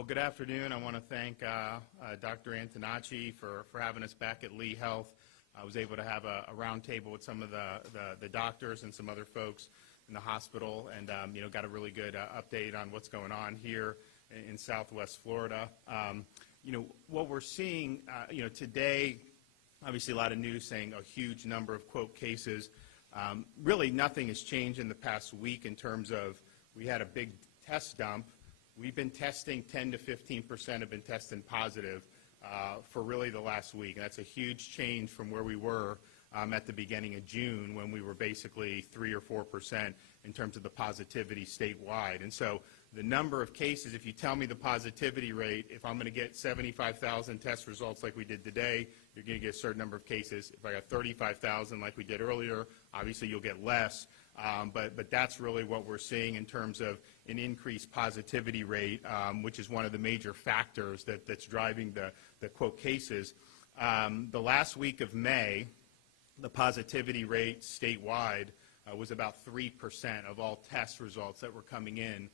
Well, good afternoon. I want to thank Dr. Antonacci for having us back at Lee Health. I was able to have a roundtable with some of the doctors and some other folks in the hospital, and got a really good update on what's going on here in Southwest Florida. What we're seeing, today, obviously a lot of news saying a huge number of quote cases. Really, nothing has changed in the past week in terms of we had a big test dump. We've been testing 10 to 15% have been testing positive for really the last week. And that's a huge change from where we were at the beginning of June, when we were basically 3 or 4% in terms of the positivity statewide. And so the number of cases, if you tell me the positivity rate, if I'm going to get 75,000 test results like we did today, you're going to get a certain number of cases. If I got 35,000 like we did earlier, obviously you'll get less. But that's really what we're seeing in terms of an increased positivity rate, which is one of the major factors that's driving the quote cases. The last week of May, the positivity rate statewide was about 3% of all test results that were coming in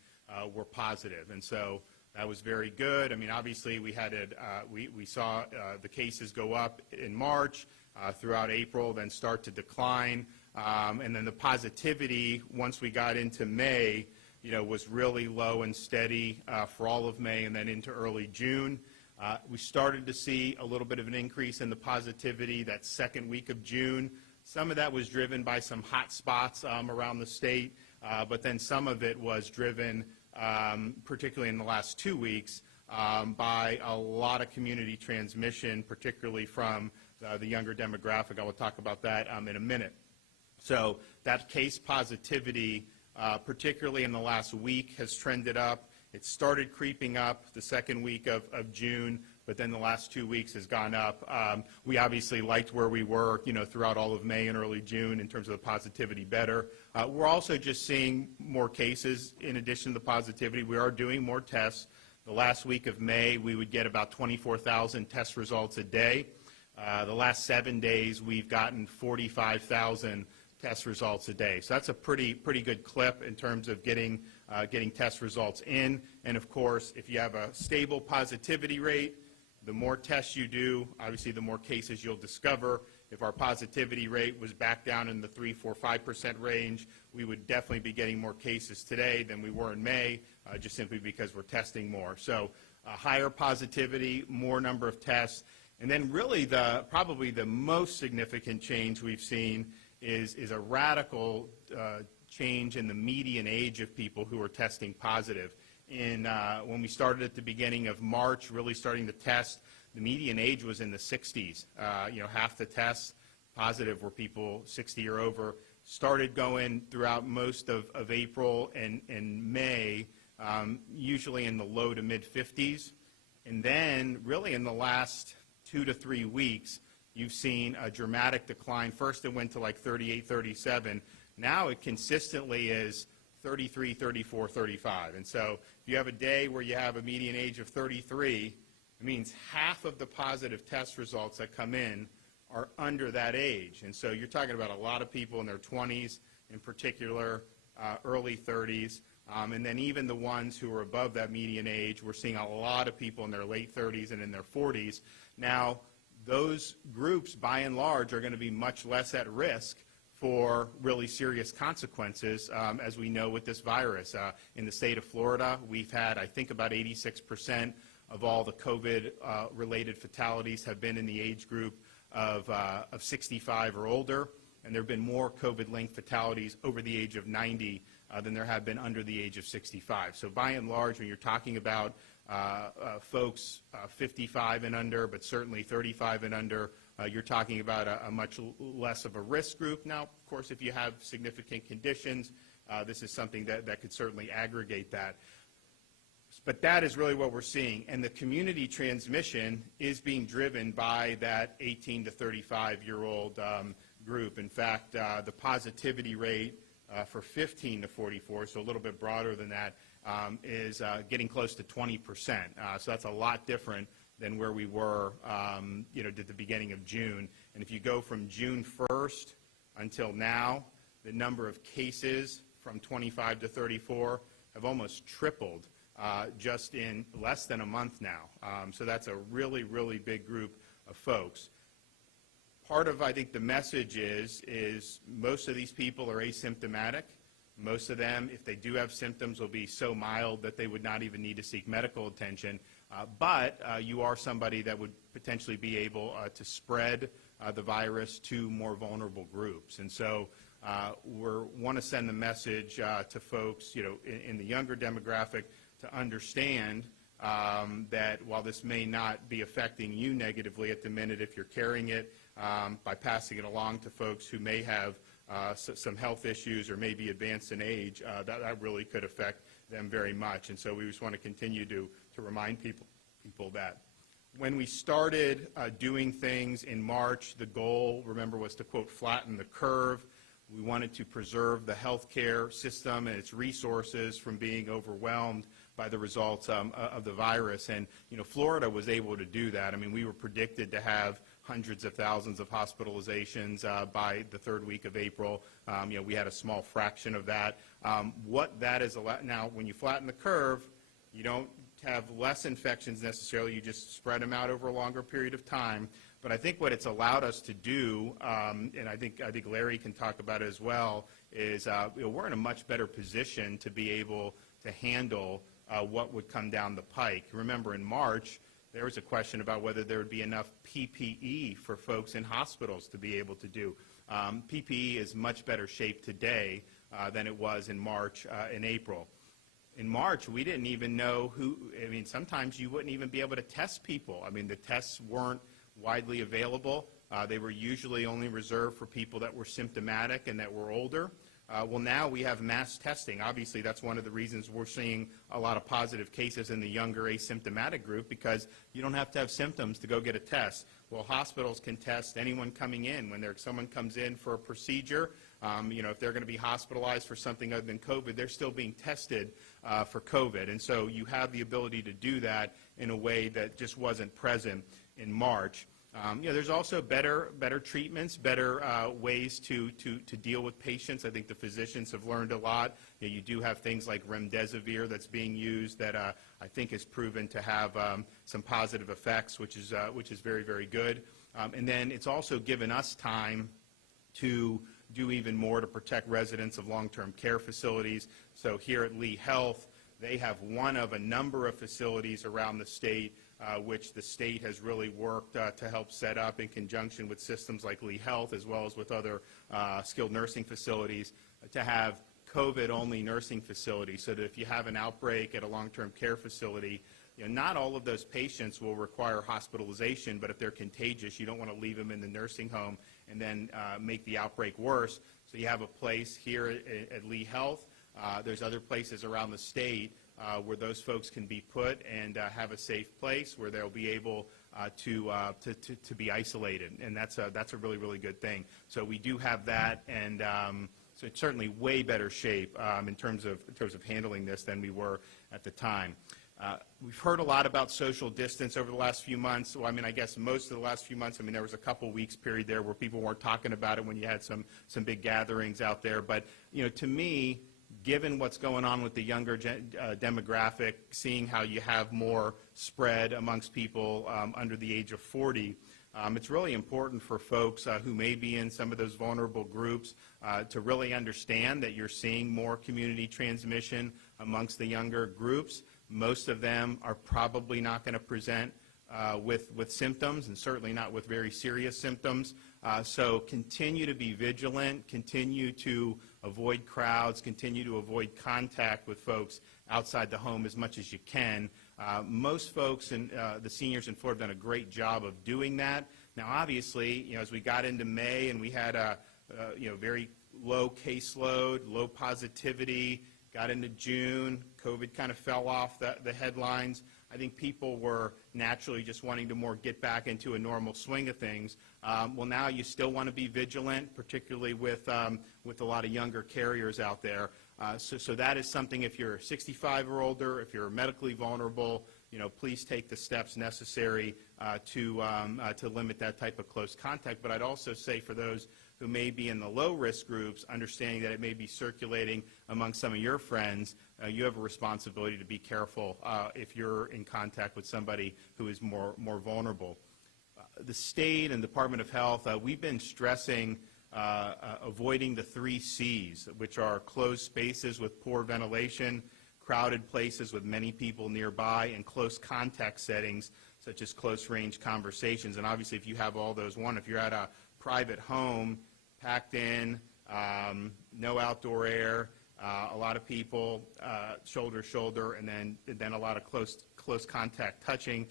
were positive, and so that was very good. I mean, obviously we saw the cases go up in March, throughout April, then start to decline, and then the positivity once we got into May, was really low and steady for all of May and then into early June. We started to see a little bit of an increase in the positivity that second week of June. Some of that was driven by some hot spots around the state, but then some of it was driven, particularly in the last 2 weeks, by a lot of community transmission, particularly from the younger demographic. I will talk about that in a minute. So that case positivity, particularly in the last week, has trended up. It started creeping up the second week of June, but then the last 2 weeks has gone up. We obviously liked where we were, throughout all of May and early June in terms of the positivity better. We're also just seeing more cases in addition to the positivity. We are doing more tests. The last week of May, we would get about 24,000 test results a day. The last 7 days, we've gotten 45,000 test results a day. So that's a pretty good clip in terms of getting test results in. And of course, if you have a stable positivity rate, the more tests you do, obviously the more cases you'll discover. If our positivity rate was back down in the 3, 4, 5% range, we would definitely be getting more cases today than we were in May, just simply because we're testing more. So higher positivity, more number of tests. And then really probably the most significant change we've seen is a radical change in the median age of people who are testing positive. When we started at the beginning of March, really starting to test, the median age was in the 60s. Half the tests positive were people 60 or over. Started going throughout most of April and May, usually in the low to mid 50s. And then really in the last 2 to 3 weeks, you've seen a dramatic decline. First it went to like 38, 37. Now it consistently is 33, 34, 35. And so if you have a day where you have a median age of 33, it means half of the positive test results that come in are under that age. And so you're talking about a lot of people in their 20s, in particular, early 30s. And then even the ones who are above that median age, we're seeing a lot of people in their late 30s and in their 40s. Now, those groups, by and large, are going to be much less at risk for really serious consequences, as we know with this virus. In the state of Florida, we've had, I think, about 86% of all the COVID-related fatalities have been in the age group of 65 or older, and there have been more COVID-linked fatalities over the age of 90 than there have been under the age of 65. So by and large, when you're talking about folks 55 and under, but certainly 35 and under, you're talking about a much less of a risk group. Now, of course, if you have significant conditions, this is something that could certainly aggregate that. But that is really what we're seeing. And the community transmission is being driven by that 18 to 35-year-old group. In fact, the positivity rate for 15 to 44, so a little bit broader than that, is getting close to 20%. So that's a lot different than where we were at the beginning of June. And if you go from June 1st until now, the number of cases from 25 to 34 have almost tripled. just in less than a month now. So that's a really, really big group of folks. Part of, I think, the message is most of these people are asymptomatic. Most of them, if they do have symptoms, will be so mild that they would not even need to seek medical attention. But you are somebody that would potentially be able to spread the virus to more vulnerable groups. And so we want to send the message to folks, in the younger demographic to understand that while this may not be affecting you negatively at the minute if you're carrying it, by passing it along to folks who may have some health issues or may be advanced in age, that really could affect them very much. And so we just want to continue to remind people that. When we started doing things in March, the goal, remember, was to, quote, flatten the curve. We wanted to preserve the healthcare system and its resources from being overwhelmed by the results of the virus. And, Florida was able to do that. I mean, we were predicted to have hundreds of thousands of hospitalizations by the third week of April. We had a small fraction of that. What that is, now, when you flatten the curve, you don't have less infections necessarily. You just spread them out over a longer period of time. But I think what it's allowed us to do, and I think Larry can talk about it as well, is we're in a much better position to be able to handle what would come down the pike. Remember, in March, there was a question about whether there would be enough PPE for folks in hospitals to be able to do. PPE is much better shape today than it was in March and April. In March, we didn't even know sometimes you wouldn't even be able to test people. The tests weren't widely available. They were usually only reserved for people that were symptomatic and that were older. Well, now we have mass testing. Obviously, that's one of the reasons we're seeing a lot of positive cases in the younger asymptomatic group, because you don't have to have symptoms to go get a test. Well, hospitals can test anyone coming in. When someone comes in for a procedure, if they're going to be hospitalized for something other than COVID, they're still being tested for COVID. And so you have the ability to do that in a way that just wasn't present in March. There's also better treatments, better ways to deal with patients. I think the physicians have learned a lot. You do have things like remdesivir that's being used that I think is proven to have some positive effects, which is very, very good. And then it's also given us time to do even more to protect residents of long-term care facilities. So here at Lee Health, they have one of a number of facilities around the state which the state has really worked to help set up in conjunction with systems like Lee Health, as well as with other skilled nursing facilities, to have COVID-only nursing facilities, so that if you have an outbreak at a long-term care facility, not all of those patients will require hospitalization, but if they're contagious, you don't want to leave them in the nursing home and then make the outbreak worse. So you have a place here at Lee Health. There's other places around the state where those folks can be put and have a safe place where they'll be able to be isolated, and that's a really, really good thing. So we do have that, and so it's certainly way better shape in terms of handling this than we were at the time. We've heard a lot about social distance over the last few months. Well, I guess most of the last few months. There was a couple weeks period there where people weren't talking about it when you had some big gatherings out there. But to me, given what's going on with the younger demographic, seeing how you have more spread amongst people under the age of 40, it's really important for folks who may be in some of those vulnerable groups to really understand that you're seeing more community transmission amongst the younger groups. Most of them are probably not going to present with symptoms, and certainly not with very serious symptoms. So continue to be vigilant, continue to avoid crowds, continue to avoid contact with folks outside the home as much as you can. Most folks and the seniors in Florida have done a great job of doing that. Now, obviously, as we got into May and we had a very low caseload, low positivity, got into June, COVID kind of fell off the headlines. I think people were naturally just wanting to get back into a normal swing of things. Well, now you still want to be vigilant, particularly with a lot of younger carriers out there. So that is something, if you're 65 or older, if you're medically vulnerable, please take the steps necessary to limit that type of close contact. But I'd also say for those who may be in the low-risk groups, understanding that it may be circulating among some of your friends, you have a responsibility to be careful if you're in contact with somebody who is more vulnerable. The state and Department of Health, we've been stressing avoiding the 3 C's, which are closed spaces with poor ventilation, crowded places with many people nearby, and close contact settings such as close-range conversations. And obviously, if you have all those, if you're at a private home, packed in, no outdoor air, a lot of people shoulder to shoulder, and then a lot of close contact touching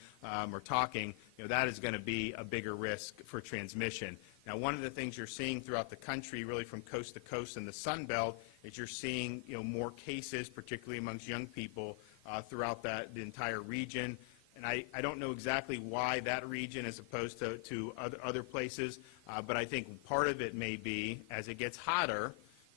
or talking, that is going to be a bigger risk for transmission. Now, one of the things you're seeing throughout the country, really from coast to coast in the Sun Belt, is you're seeing more cases, particularly amongst young people, throughout the entire region. And I don't know exactly why that region as opposed to other places, but I think part of it may be as it gets hotter,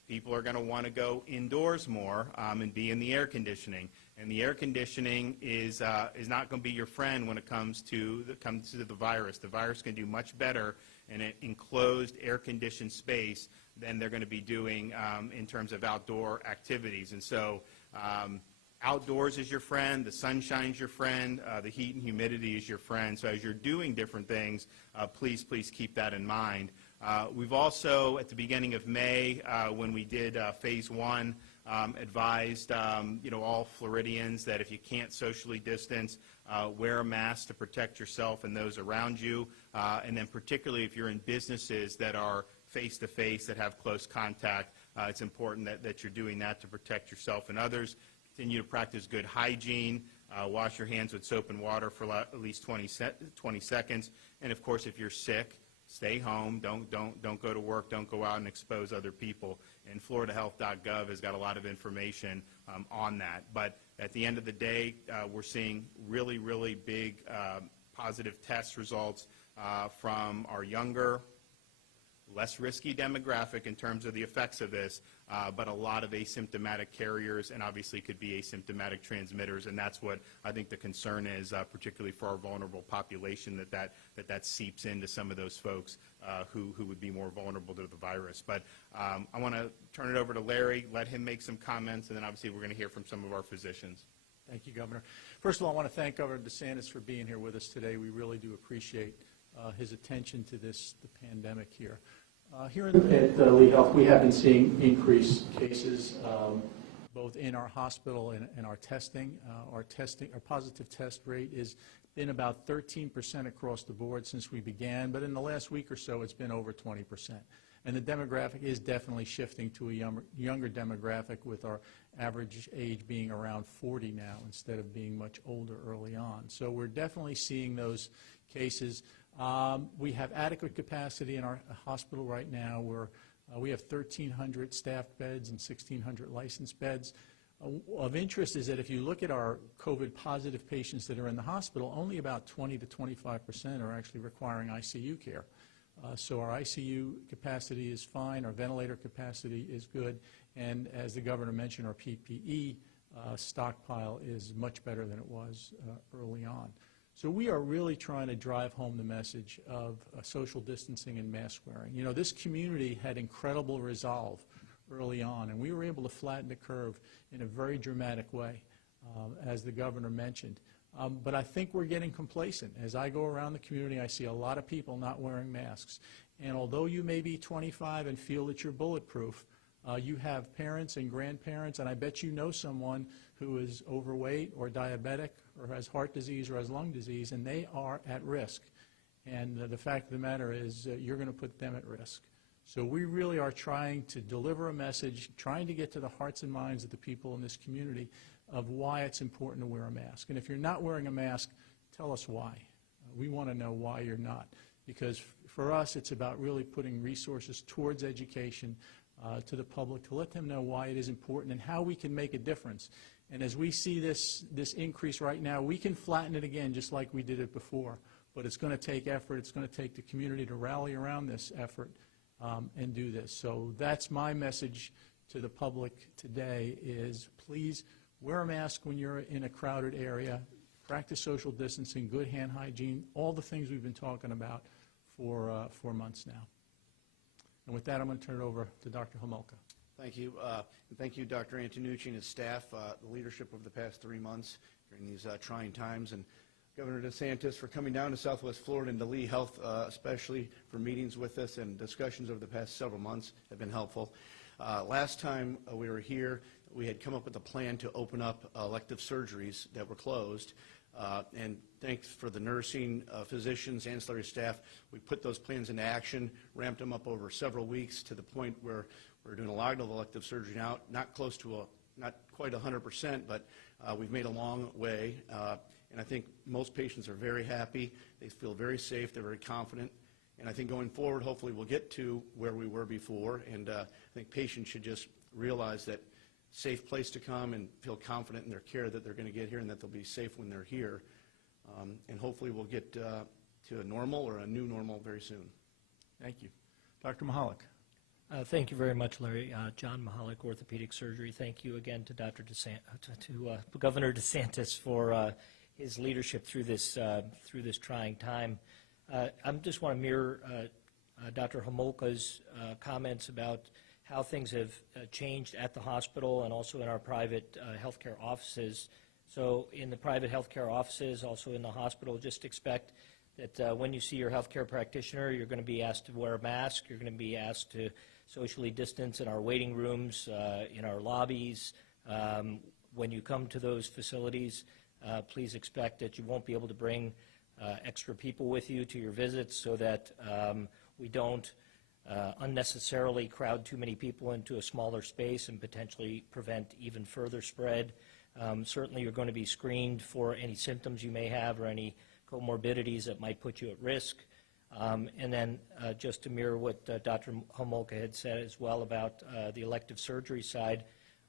people are going to want to go indoors more and be in the air conditioning. And the air conditioning is not going to be your friend when it comes to the virus. The virus can do much better in an enclosed, air-conditioned space than they're going to be doing in terms of outdoor activities. And so outdoors is your friend, the sunshine's your friend, the heat and humidity is your friend. So as you're doing different things, please keep that in mind. We've also, at the beginning of May, when we did phase 1, advised all Floridians that if you can't socially distance, wear a mask to protect yourself and those around you, and then particularly if you're in businesses that are face-to-face, that have close contact, it's important that you're doing that to protect yourself and others. Continue to practice good hygiene. Wash your hands with soap and water for at least 20 seconds. And of course, if you're sick, stay home. Don't go to work. Don't go out and expose other people. And FloridaHealth.gov has got a lot of information on that. But at the end of the day, we're seeing really big positive test results from our younger, less risky demographic in terms of the effects of this, but a lot of asymptomatic carriers and obviously could be asymptomatic transmitters, and that's what I think the concern is, particularly for our vulnerable population, that seeps into some of those folks who would be more vulnerable to the virus. But I want to turn it over to Larry, let him make some comments, and then obviously we're going to hear from some of our physicians. Thank you, Governor. First of all, I want to thank Governor DeSantis for being here with us today. We really do appreciate his attention to the pandemic here. Here at Lee Health, we have been seeing increased cases both in our hospital and our testing. Our positive test rate has been about 13% across the board since we began, but in the last week or so, it's been over 20%. And the demographic is definitely shifting to a younger demographic, with our average age being around 40 now instead of being much older early on. So we're definitely seeing those cases. We have adequate capacity in our hospital right now. We have 1,300 staffed beds and 1,600 licensed beds. Of interest is that if you look at our COVID positive patients that are in the hospital, only about 20 to 25% are actually requiring ICU care. So our ICU capacity is fine, our ventilator capacity is good, and as the Governor mentioned, our PPE stockpile is much better than it was early on. So we are really trying to drive home the message of social distancing and mask wearing. You know, this community had incredible resolve early on, and we were able to flatten the curve in a very dramatic way, as the Governor mentioned. But I think we're getting complacent. As I go around the community, I see a lot of people not wearing masks. And although you may be 25 and feel that you're bulletproof, you have parents and grandparents, and I bet you know someone who is overweight or diabetic or has heart disease or has lung disease, and they are at risk. And the fact of the matter is you're going to put them at risk. So we really are trying to deliver a message, trying to get to the hearts and minds of the people in this community of why it's important to wear a mask. And if you're not wearing a mask, tell us why. We want to know why you're not. Because for us, it's about really putting resources towards education to the public to let them know why it is important and how we can make a difference. And as we see this increase right now, we can flatten it again just like we did it before. But it's going to take effort. It's going to take the community to rally around this effort and do this. So that's my message to the public today is please wear a mask when you're in a crowded area, practice social distancing, good hand hygiene, all the things we've been talking about for months now. And with that, I'm going to turn it over to Dr. Homolka. Thank you. And thank you, Dr. Antonucci and his staff, the leadership over the past 3 months during these trying times, and Governor DeSantis for coming down to Southwest Florida and to Lee Health, especially for meetings with us, and discussions over the past several months have been helpful. Last time we were here, we had come up with a plan to open up elective surgeries that were closed. And thanks for the nursing, physicians, ancillary staff. We put those plans into action, ramped them up over several weeks to the point where we're doing a lot of elective surgery now, not quite 100%, but we've made a long way. And I think most patients are very happy. They feel very safe. They're very confident. And I think going forward, hopefully we'll get to where we were before. And I think patients should just realize that safe place to come and feel confident in their care that they're going to get here and that they'll be safe when they're here. And hopefully we'll get to a normal or a new normal very soon. Thank you. Dr. Mahalik. Thank you very much, Larry. John Mahalik, orthopedic surgery. Thank you again to Governor DeSantis for his leadership through this trying time. I just want to mirror Dr. Homolka's comments about how things have changed at the hospital and also in our private healthcare offices. So in the private healthcare offices, also in the hospital, just expect that when you see your healthcare practitioner, you're going to be asked to wear a mask. You're going to be asked to socially distance in our waiting rooms, in our lobbies. When you come to those facilities, please expect that you won't be able to bring extra people with you to your visits so that we don't unnecessarily crowd too many people into a smaller space and potentially prevent even further spread. Certainly you're going to be screened for any symptoms you may have or any comorbidities that might put you at risk. And then just to mirror what Dr. Homolka had said as well about the elective surgery side,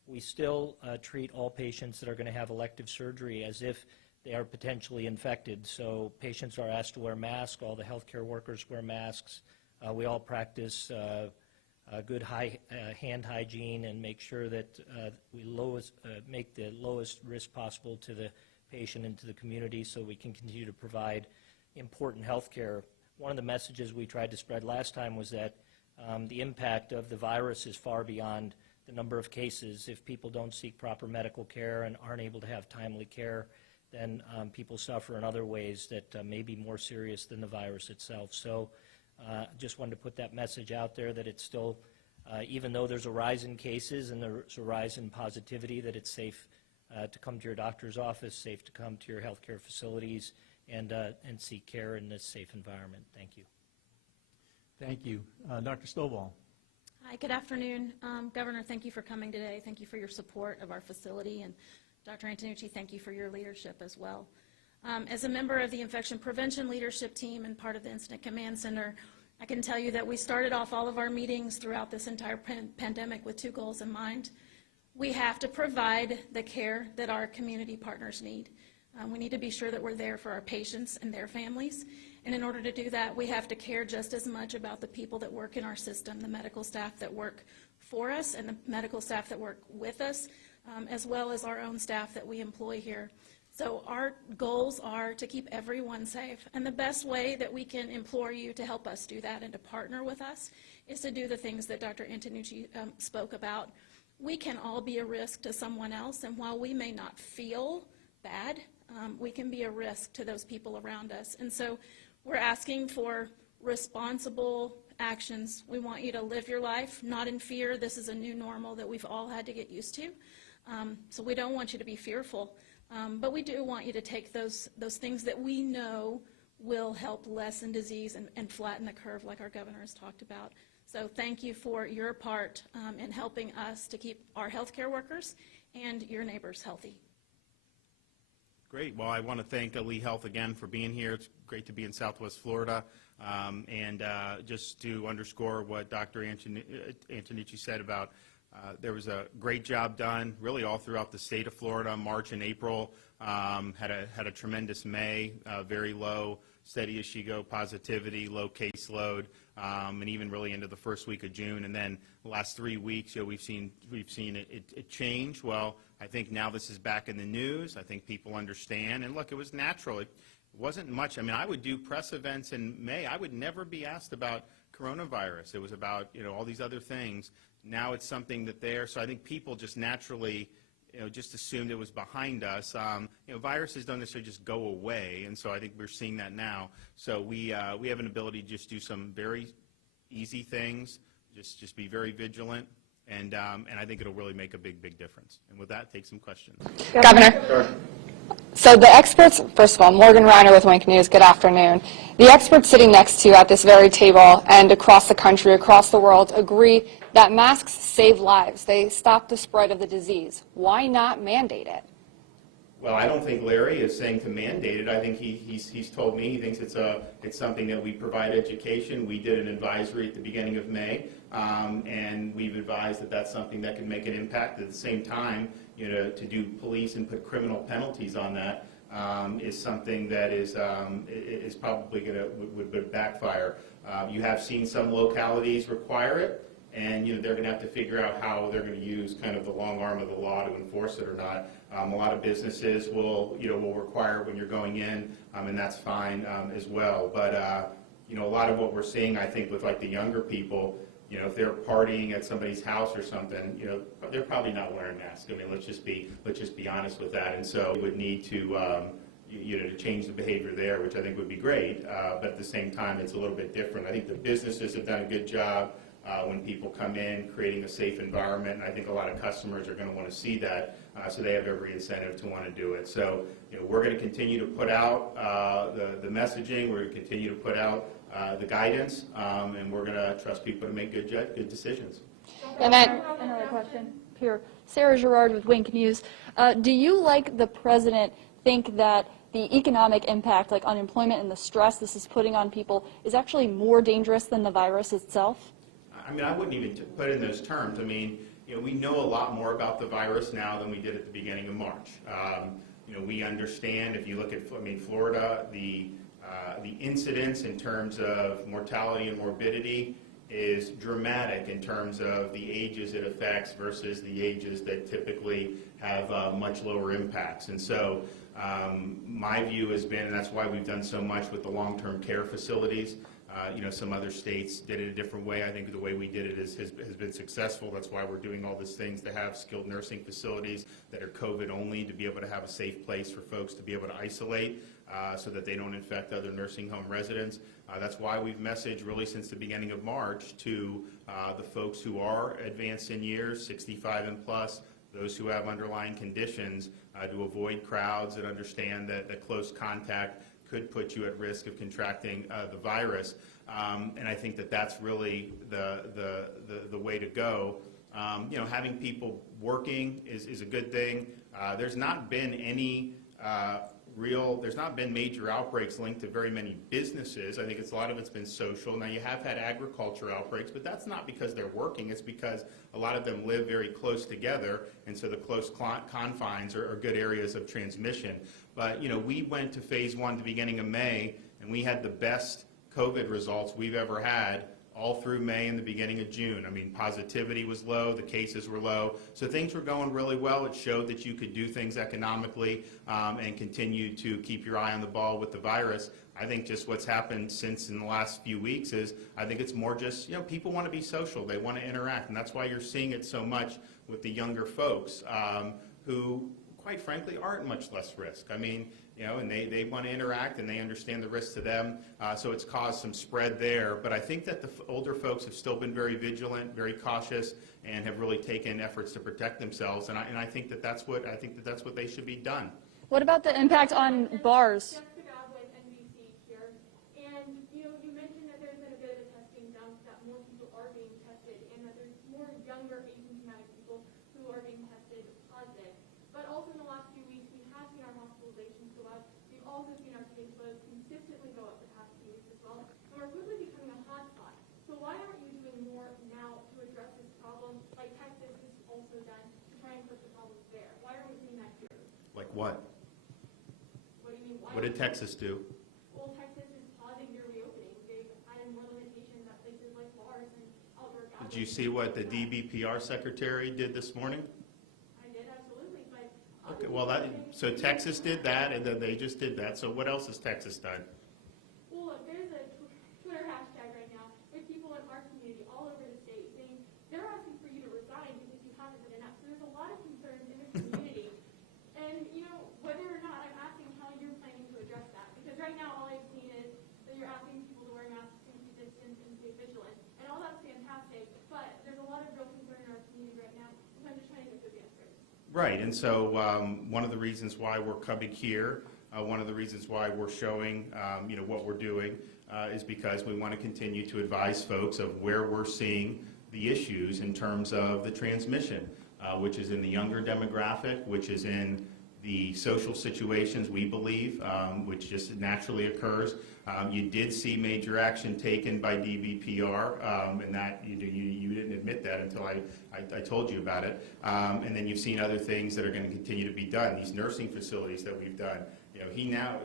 we still treat all patients that are going to have elective surgery as if they are potentially infected. So patients are asked to wear masks. All the healthcare workers wear masks. We all practice good hand hygiene and make sure that we make the lowest risk possible to the patient and to the community so we can continue to provide important health care. One of the messages we tried to spread last time was that the impact of the virus is far beyond the number of cases. If people don't seek proper medical care and aren't able to have timely care, then people suffer in other ways that may be more serious than the virus itself. So just wanted to put that message out there that it's still, even though there's a rise in cases and there's a rise in positivity, that it's safe to come to your doctor's office, safe to come to your healthcare facilities, and seek care in this safe environment. Thank you. Thank you. Dr. Stovall. Hi, good afternoon. Governor, thank you for coming today. Thank you for your support of our facility. And Dr. Antonucci, thank you for your leadership as well. As a member of the Infection Prevention Leadership Team and part of the Incident Command Center, I can tell you that we started off all of our meetings throughout this entire pandemic with 2 goals in mind. We have to provide the care that our community partners need. We need to be sure that we're there for our patients and their families. And in order to do that, we have to care just as much about the people that work in our system, the medical staff that work for us and the medical staff that work with us, as well as our own staff that we employ here. So our goals are to keep everyone safe. And the best way that we can implore you to help us do that and to partner with us is to do the things that Dr. Antonucci spoke about. We can all be a risk to someone else, and while we may not feel bad, we can be a risk to those people around us. And so we're asking for responsible actions. We want you to live your life, not in fear. This is a new normal that we've all had to get used to. So we don't want you to be fearful. But we do want you to take those things that we know will help lessen disease and flatten the curve like our governor has talked about. So thank you for your part in helping us to keep our healthcare workers and your neighbors healthy. Great. Well, I want to thank Lee Health again for being here. It's great to be in Southwest Florida. And just to underscore what Dr. Antonucci said about there was a great job done really all throughout the state of Florida. March and April had a tremendous May, very low, steady as she go positivity, low caseload, and even really into the first week of June. And then the last 3 weeks, we've seen it change. Well, I think now this is back in the news. I think people understand. And look, it was natural. It wasn't much. I mean, I would do press events in May. I would never be asked about coronavirus. It was about, all these other things. Now it's something that so I think people just naturally, just assumed it was behind us. Viruses don't necessarily just go away, and so I think we're seeing that now. So we have an ability to just do some very easy things, just be very vigilant, and I think it'll really make a big difference. And with that, take some questions. Governor. So the experts, first of all, Morgan Reiner with Wink News, good afternoon. The experts sitting next to you at this very table and across the country, across the world, agree that masks save lives. They stop the spread of the disease. Why not mandate it? Well, I don't think Larry is saying to mandate it. I think he's told me he thinks it's something that we provide education. We did an advisory at the beginning of May, and we've advised that that's something that can make an impact. At the same time, to do police and put criminal penalties on that is something that is probably would backfire. You have seen some localities require it. And they're going to have to figure out how they're going to use kind of the long arm of the law to enforce it or not. A lot of businesses will require when you're going in, and that's fine as well. But a lot of what we're seeing, I think, with like the younger people, if they're partying at somebody's house or something, they're probably not wearing masks. I mean, let's just be honest with that. And so we would need to to change the behavior there, which I think would be great. But at the same time, it's a little bit different. I think the businesses have done a good job. When people come in, creating a safe environment, and I think a lot of customers are going to want to see that, so they have every incentive to want to do it. So, we're going to continue to put out the messaging, we're going to continue to put out the guidance, and we're going to trust people to make good decisions. And then, another question here. Sarah Girard with Wink News. Do you, like the president, think that the economic impact, like unemployment and the stress this is putting on people, is actually more dangerous than the virus itself? I mean, I wouldn't even put it in those terms. I mean, we know a lot more about the virus now than we did at the beginning of March. We understand, if you look at, Florida, the incidence in terms of mortality and morbidity is dramatic in terms of the ages it affects versus the ages that typically have much lower impacts. And so my view has been, and that's why we've done so much with the long-term care facilities. Some other states did it a different way. I think the way we did it has been successful. That's why we're doing all these things to have skilled nursing facilities that are COVID only, to be able to have a safe place for folks to be able to isolate so that they don't infect other nursing home residents. That's why we've messaged really since the beginning of March to the folks who are advanced in years, 65 and plus, those who have underlying conditions, to avoid crowds and understand that close contact could put you at risk of contracting the virus, and I think that's really the way to go. Having people working is a good thing. There's not been any there's not been major outbreaks linked to very many businesses. I think a lot of it's been social. Now, you have had agriculture outbreaks, but that's not because they're working. It's because a lot of them live very close together, and so the close confines are good areas of transmission. But, we went to phase 1 at the beginning of May, and we had the best COVID results we've ever had all through May and the beginning of June. I mean, positivity was low, the cases were low, so things were going really well. It showed that you could do things economically and continue to keep your eye on the ball with the virus. I think just what's happened since in the last few weeks is I think it's more just, people want to be social, they want to interact, and that's why you're seeing it so much with the younger folks who, quite frankly, aren't much less risk. I mean, and they want to interact and they understand the risks to them, so it's caused some spread there. But I think that the older folks have still been very vigilant, very cautious, and have really taken efforts to protect themselves. And I think that's what they should be done. What about the impact on bars? Jessica with NBC here, and you mentioned that there's been a bit of a testing dump, that more people are being tested, and that there's more younger asymptomatic people who are being tested positive. But also in the last few weeks, we have seen our hospitalizations go up. We've also seen our caseloads consistently go up the past few weeks as well, and we're quickly becoming a hotspot. So why aren't you doing more now to address this problem, like Texas has also done, to try and put the problems there? Why aren't we seeing that here? Like what? What do you mean? Why? What did Texas do? Well, Texas is pausing their reopening. They've added more limitations at places like bars and outdoor gatherings. Did you see what the DBPR secretary did this morning? I did, absolutely, but... Okay, well, so Texas did that, and then they just did that. So what else has Texas done? Well, look, there's a Twitter hashtag right now with people Right, and so one of the reasons why we're coming here, one of the reasons why we're showing, what we're doing is because we want to continue to advise folks of where we're seeing the issues in terms of the transmission, which is in the younger demographic, which is in the social situations, we believe, which just naturally occurs. You did see major action taken by DBPR, and that you didn't admit that until I told you about it. And then you've seen other things that are going to continue to be done. These nursing facilities that we've done.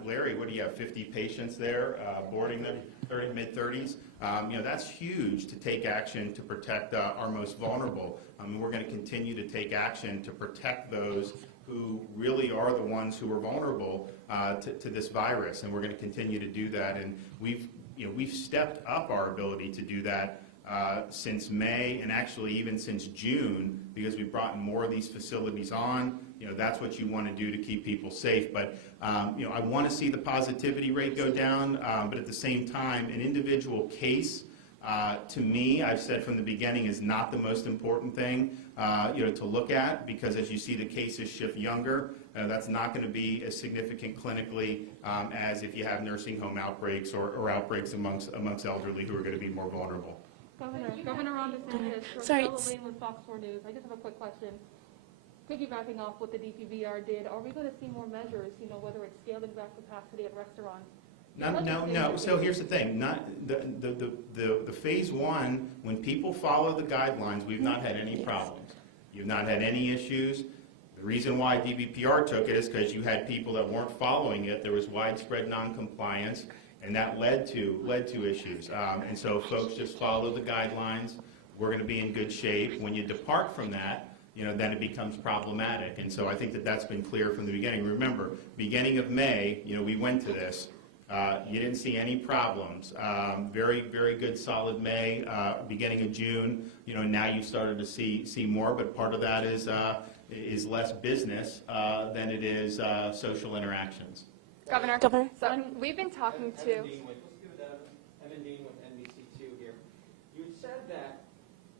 Larry, what do you have? 50 patients there, boarding them, mid-30s. That's huge to take action to protect our most vulnerable. We're going to continue to take action to protect those who really are the ones who are vulnerable to this virus, and we're going to continue to do that. And we've stepped up our ability to do that since May, and actually even since June, because we've brought more of these facilities on. That's what you want to do to keep people safe. But I want to see the positivity rate go down, but at the same time, an individual case, to me, I've said from the beginning, is not the most important thing to look at, because as you see the cases shift younger, that's not going to be as significant clinically as if you have nursing home outbreaks or outbreaks amongst elderly who are going to be more vulnerable. Governor Ron DeSantis, Sorry. Lane with Fox 4 News. I just have a quick question. Piggybacking off what the DPVR did, are we going to see more measures, whether it's scaling back capacity at restaurants? No. So here's the thing. Not the phase one. When people follow the guidelines, we've not had any problems. You've not had any issues. The reason why DBPR took it is because you had people that weren't following it. There was widespread noncompliance, and that led to issues. And so folks just follow the guidelines. We're going to be in good shape. When you depart from that, then it becomes problematic. And so I think that's been clear from the beginning. Remember, beginning of May, we went to this. You didn't see any problems. Very, very good, solid May. Beginning of June, now you started to see more. But part of that is less business than it is social interactions. Governor. So we've been talking Let's give it to Evan Dean with NBC2 here. You said that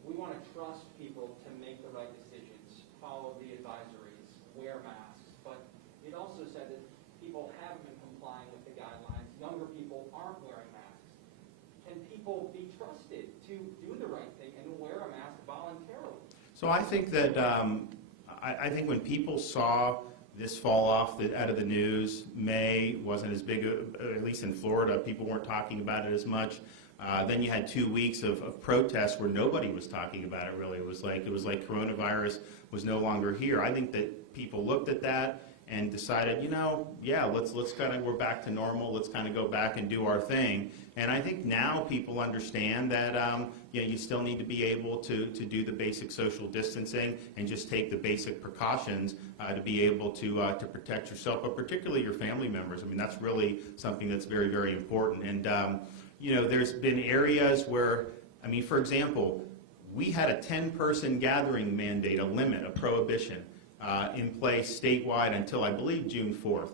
we want to trust people to make the right decisions, follow the advisories, wear masks, but it also said that people haven't been complying with the guidelines. Younger people aren't wearing masks. Can people be trusted to do the right thing and wear a mask voluntarily? So I think that I think when people saw this fall off out of the news, May wasn't as big, at least in Florida, people weren't talking about it as much. Then you had 2 weeks of protests where nobody was talking about it really. It was like coronavirus was no longer here. I think that people looked at that and decided, let's kind of, we're back to normal. Let's kind of go back and do our thing. And I think now people understand that you still need to be able to do the basic social distancing and just take the basic precautions to be able to protect yourself, but particularly your family members. I mean, that's really something that's very, very important. And there's been areas where, for example, we had a 10-person gathering mandate, a limit, a prohibition in place statewide until I believe June 4th.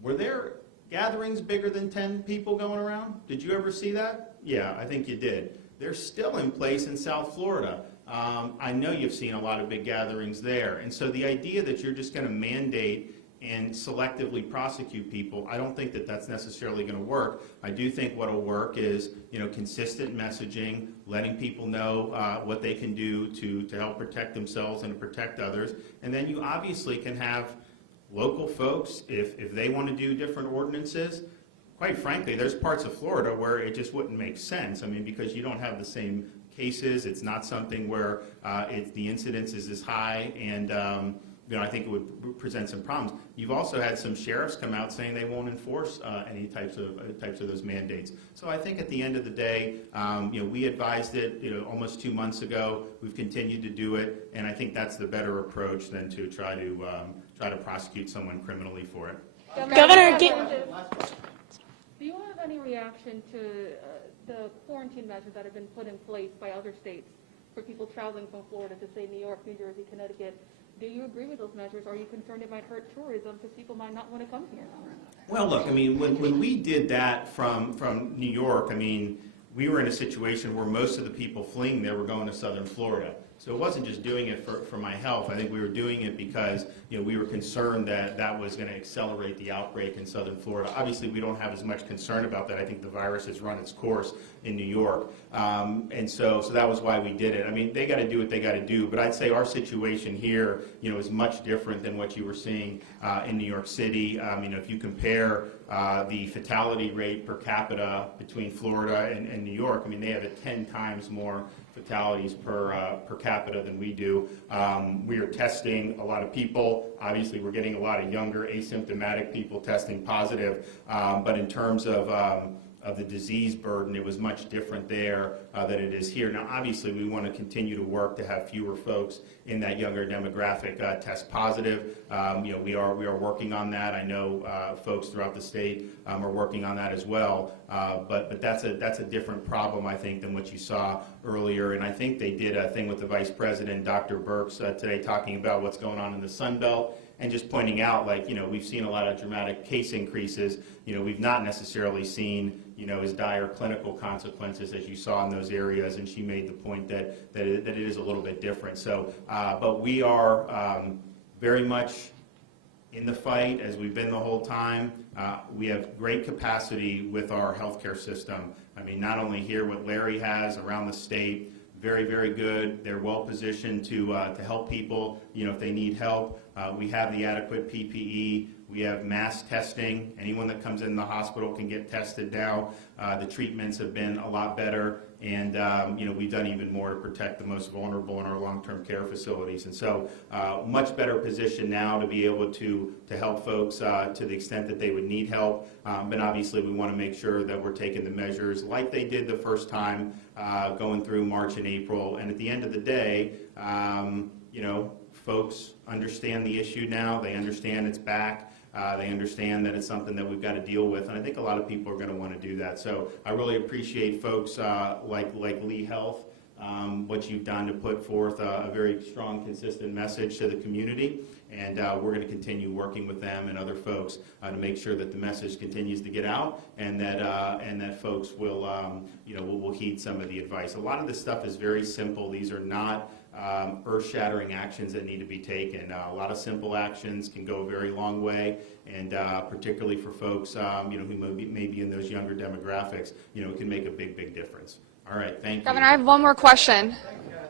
Were there gatherings bigger than 10 people going around? Did you ever see that? Yeah, I think you did. They're still in place in South Florida. I know you've seen a lot of big gatherings there. And so the idea that you're just going to mandate and selectively prosecute people, I don't think that that's necessarily going to work. I do think what will work is, consistent messaging, letting people know what they can do to help protect themselves and to protect others. And then you obviously can have local folks, if they want to do different ordinances. Quite frankly, there's parts of Florida where it just wouldn't make sense. Because you don't have the same cases. It's not something where the incidence is as high, and I think it would present some problems. You've also had some sheriffs come out saying they won't enforce any types of those mandates. So I think at the end of the day, we advised it, almost 2 months ago. We've continued to do it, and I think that's the better approach than to try to prosecute someone criminally for it. Governor, do you have any reaction to the quarantine measures that have been put in place by other states for people traveling from Florida to, say, New York, New Jersey, Connecticut? Do you agree with those measures? Are you concerned it might hurt tourism because people might not want to come here? Well, look, when we did that from New York, we were in a situation where most of the people fleeing there were going to southern Florida. So it wasn't just doing it for my health. I think we were doing it because, we were concerned that that was going to accelerate the outbreak in southern Florida. Obviously, we don't have as much concern about that. I think the virus has run its course in New York. And so that was why we did it. I mean, they got to do what they got to do, but I'd say our situation here, is much different than what you were seeing in New York City. If you compare the fatality rate per capita between Florida and New York, they have 10 times more fatalities per capita than we do. We are testing a lot of people. Obviously, we're getting a lot of younger asymptomatic people testing positive, but in terms of the disease burden, it was much different there than it is here. Now, obviously, we want to continue to work to have fewer folks in that younger demographic test positive. We are working on that. I know folks throughout the state are working on that as well. But that's a different problem, I think, than what you saw earlier. And I think they did a thing with the Vice President, Dr. Birx, today, talking about what's going on in the Sun Belt, and just pointing out, we've seen a lot of dramatic case increases. We've not necessarily seen, as dire clinical consequences as you saw in those areas, and she made the point that it is a little bit different. So, but we are very much in the fight, as we've been the whole time. We have great capacity with our healthcare system. Not only here, what Larry has around the state, very, very good. They're well positioned to help people, if they need help. We have the adequate PPE. We have mass testing. Anyone that comes in the hospital can get tested now. The treatments have been a lot better, and we've done even more to protect the most vulnerable in our long-term care facilities. And so, much better position now to be able to help folks to the extent that they would need help. But obviously, we want to make sure that we're taking the measures like they did the first time, going through March and April. And at the end of the day, folks understand the issue now. They understand it's back. They understand that it's something that we've got to deal with, and I think a lot of people are going to want to do that. So I really appreciate folks like Lee Health, what you've done to put forth a very strong, consistent message to the community, and we're going to continue working with them and other folks to make sure that the message continues to get out, and that folks will will heed some of the advice. A lot of this stuff is very simple. These are not earth-shattering actions that need to be taken. A lot of simple actions can go a very long way, and particularly for folks who may be in those younger demographics, it can make a big, big difference. All right, thank you. Governor, I have one more question. Thank you, guys.